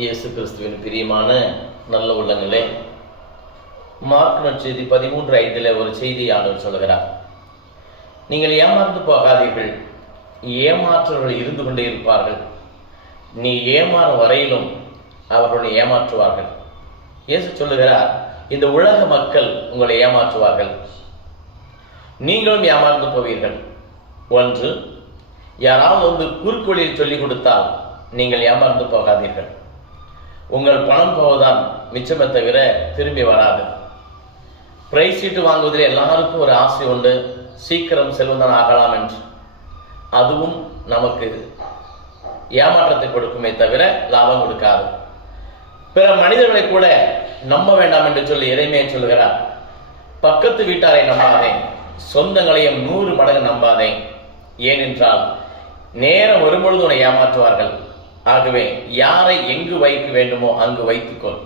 இயேசு கிறிஸ்துவின் பிரியமான நல்ல உள்ளங்களே, மார்க் நற்செய்தி 13:5 ஒரு செய்தியை ஆண்டவர் சொல்கிறார். நீங்கள் ஏமாந்து போகாதீர்கள், ஏமாற்றுவர்கள் இருந்து கொண்டே இருப்பார்கள். நீ ஏமாறும் வரையிலும் அவர்களை ஏமாற்றுவார்கள். இயேசு சொல்லுகிறார், இந்த உலக மக்கள் உங்களை ஏமாற்றுவார்கள், நீங்களும் ஏமாந்து போவீர்கள். ஒன்று, யாராவது குறுக்கு வழியில் சொல்லிக் கொடுத்தால் நீங்கள் ஏமாந்து போகாதீர்கள். உங்கள் பணம் போவதுதான் மிச்சமே தவிர திரும்பி வராது. பிரைஸ் சீட்டு வாங்குவதில் எல்லாருக்கும் ஒரு ஆசை உண்டு, சீக்கிரம் செல்வந்தான் ஆகலாம் என்று. அதுவும் நமக்கு ஏமாற்றத்தை கொடுக்குமே தவிர லாபம் கொடுக்காது. பிற மனிதர்களை கூட நம்ப வேண்டாம் என்று சொல்லி இறைமையை சொல்கிறார். பக்கத்து வீட்டாரை நம்பாதே, சொந்தங்களையும் 100 மடங்கு நம்பாதே. ஏனென்றால் நேரம் வரும்பொழுது உன்னை ஏமாற்றுவார்கள். ஆகவே யாரை எங்கு வைக்க வேண்டுமோ அங்கு வைத்துக்கொள்.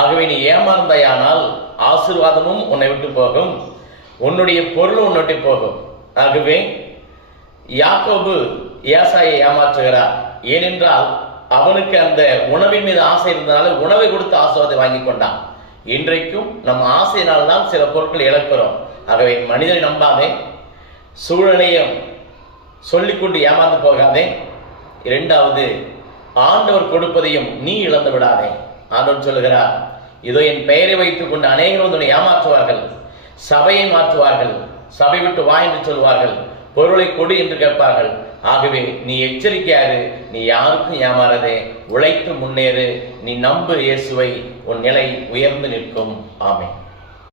ஆகவே நீ ஏமாந்தாயானால் ஆசீர்வாதமும் உன்னை விட்டு போகும், உன்னுடைய பொருளும் உன்னை விட்டு போகும். ஆகவே யாக்கோபு ஏசாயை ஏமாற்றுகிறார். ஏனென்றால் அவனுக்கு அந்த உணவின் மீது ஆசை இருந்ததால உணவை கொடுத்து ஆசீர்வாதத்தை வாங்கி கொண்டான். இன்றைக்கும் நம்ம ஆசையினால்தான் சில பொருட்கள் இழக்கிறோம். ஆகவே மனிதனை நம்பாதே, சூழலையும் சொல்லிக்கொண்டு ஏமாந்து போகாதே. இரண்டாவது, ஆண்டவர் கொடுப்பதையும் நீ இழந்து விடாதே. ஆண்டவர் சொல்லுகிறார், இதோ என் பெயரை வைத்துக் கொண்டு அநேகர் வந்து ஏமாற்றுவார்கள், சபையை மாற்றுவார்கள், சபை விட்டு வா என்று சொல்வார்கள், பொருளை கொடு என்று கேட்பார்கள். ஆகவே நீ எச்சரிக்கையாரு, நீ யாருக்கும் ஏமாறாதே, உழைத்து முன்னேறு, நீ நம்பு இயேசுவை, உன் நிலை உயர்ந்து நிற்கும். ஆமென்.